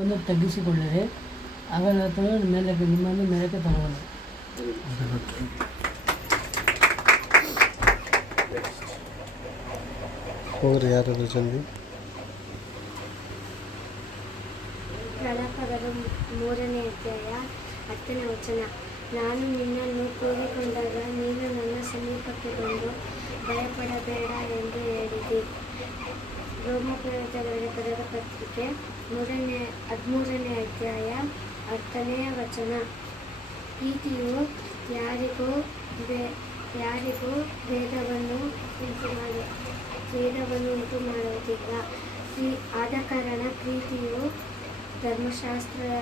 ಒಂದು ತಗ್ಗಿಸಿಕೊಳ್ಳಿರಿ, ಅಗಲತನು ಮೇಲಕ್ಕೆ ನಿಮ್ಮನ್ನು ಮೇಲಕ್ಕೆ ತರುವನು. ಹೋಗ್ರಿ ಯಾರಾದ್ರೂ ಜಲ್ದಿ. ಪ್ರಳಯದ 3ನೇ ಅಧ್ಯಾಯ 10ನೇ ವಚನ. ನಾನು ನಿನ್ನನ್ನು ಕೂಗಿಕೊಂಡಾಗ ನೀನು ನನ್ನ ಸಮೀಪಕ್ಕೆ ಬಂದು ಭಯಪಡಬೇಡ ಎಂದು ಹೇಳಿದೆ. ರೋಮಪುರದವರಿಗೆ ಬರೆದ ಪತ್ರಿಕೆ 13ನೇ ಅಧ್ಯಾಯ 10ನೇ ವಚನ. ಪ್ರೀತಿಯು ಯಾರಿಗೂ ಭೇದವನ್ನು ಉಂಟು ಮಾಡುವುದಿಲ್ಲ. ಆದ ಕಾರಣ ಪ್ರೀತಿಯು ಧರ್ಮಶಾಸ್ತ್ರದ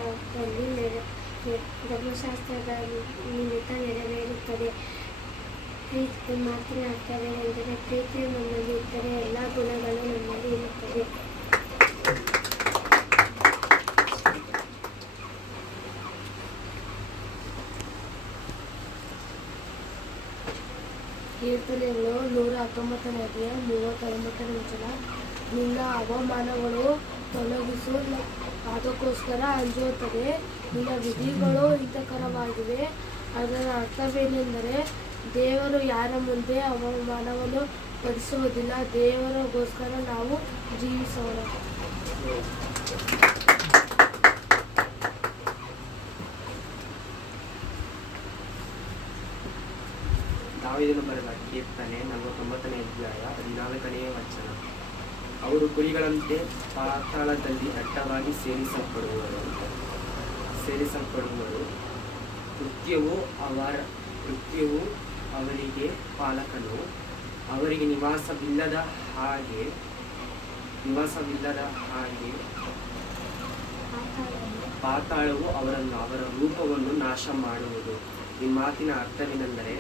ನಿಮಿತ್ತ ನೆರವೇರುತ್ತದೆ. ಪ್ರೀತಿ ಮಾತಿನ ಅರ್ಥವೇನೆಂದರೆ, ಪ್ರೀತಿಯು ನಮ್ಮಲ್ಲಿ ಇದ್ದರೆ ಎಲ್ಲ ಗುಣಗಳು ನಮ್ಮಲ್ಲಿ ಇರುತ್ತವೆ. ಕೀರ್ತನೆಗಳು 119ನೇ ಅಧ್ಯಾಯ 39ನೇ ವಚನ. ನಿನ್ನ ಅವಮಾನಗಳು ತೊಲಗಿಸು, ಅದಕ್ಕೋಸ್ಕರ ಅಂಜುತ್ತದೆ. ನಿನ್ನ ವಿಧಿಗಳು ಹಿತಕರವಾಗಿವೆ. ಅದರ ಅರ್ಥವೇನೆಂದರೆ, ದೇವರು ಯಾರ ಮುಂದೆ ಅವಮಾನವನ್ನು ಪಡಿಸುವುದಿಲ್ಲ. ದೇವರಿಗೋಸ್ಕರ ನಾವು ಜೀವಿಸೋಣ. ದಾವೀದನು ಬರೆದ ಕೀರ್ತನೆ 49ನೇ ಅಧ್ಯಾಯ 14ನೇ ವಚನ. ಅವರು ಕುರಿಗಳಂತೆ ಪಾತಾಳದಲ್ಲಿ ದಟ್ಟವಾಗಿ ಸೇರಿಸಲ್ಪಡುವರು. ಮೃತ್ಯುವು ಅವರಿಗೆ ಪಾಲಕನು. ಅವರಿಗೆ ನಿವಾಸವಿಲ್ಲದ ಹಾಗೆ ಪಾತಾಳವು ಅವರ ರೂಪವನ್ನು ನಾಶ ಮಾಡುವುದು. ಈ ಮಾತಿನ ಅರ್ಥವೇನೆಂದರೆ,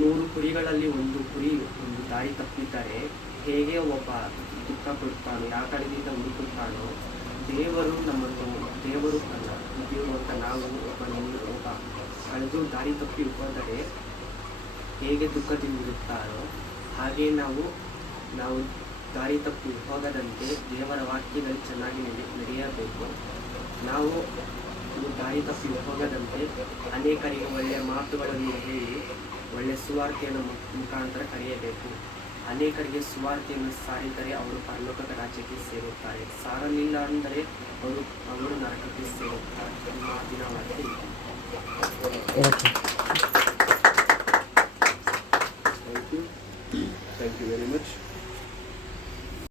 100 ಕುರಿಗಳಲ್ಲಿ ಒಂದು ಕುರಿ ಒಂದು ದಾರಿ ತಪ್ಪಿದ್ದರೆ ಹೇಗೆ ಒಬ್ಬ ದುಃಖ ಪಡುತ್ತಾನೋ, ಯಾವ ಕಡೆಯಿಂದ ಹುಡುಕುತ್ತಾನೋ, ದೇವರು ಅಂತ ನಾವು ಒಬ್ಬ ಕಳೆದು ದಾರಿ ತಪ್ಪಿ ಹೋದರೆ ಹೇಗೆ ದುಃಖದಿಂದಿರುತ್ತಾರೋ, ಹಾಗೆ ನಾವು ದಾರಿ ತಪ್ಪಿ ಹೋಗದಂತೆ ದೇವರ ವಾಕ್ಯದಲ್ಲಿ ಚೆನ್ನಾಗಿ ನಡೆಯಬೇಕು. ನಾವು ದಾರಿ ತಪ್ಪಿ ಹೋಗದಂತೆ ಅನೇಕರಿಗೆ ಒಳ್ಳೆಯ ಮಾತುಗಳನ್ನು ಹೇಳಿ ಒಳ್ಳೆಯ ಸುವಾರ್ತೆಯನ್ನು ಮುಖಾಂತರ ಕರೆಯಬೇಕು. ಅನೇಕರಿಗೆ ಸುವಾರ್ತೆಯನ್ನು ಸಾರಿದರೆ ಅವರು ಪರಲೋಕದ ರಾಜ್ಯಕ್ಕೆ ಸೇರುತ್ತಾರೆ. ಸಾರಲಿಲ್ಲ ಅಂದರೆ ಅವರು ನರಕಕ್ಕೆ ಸೇರುತ್ತಾರೆ. ಮಾತಿನ ವಾಕ್ಯ.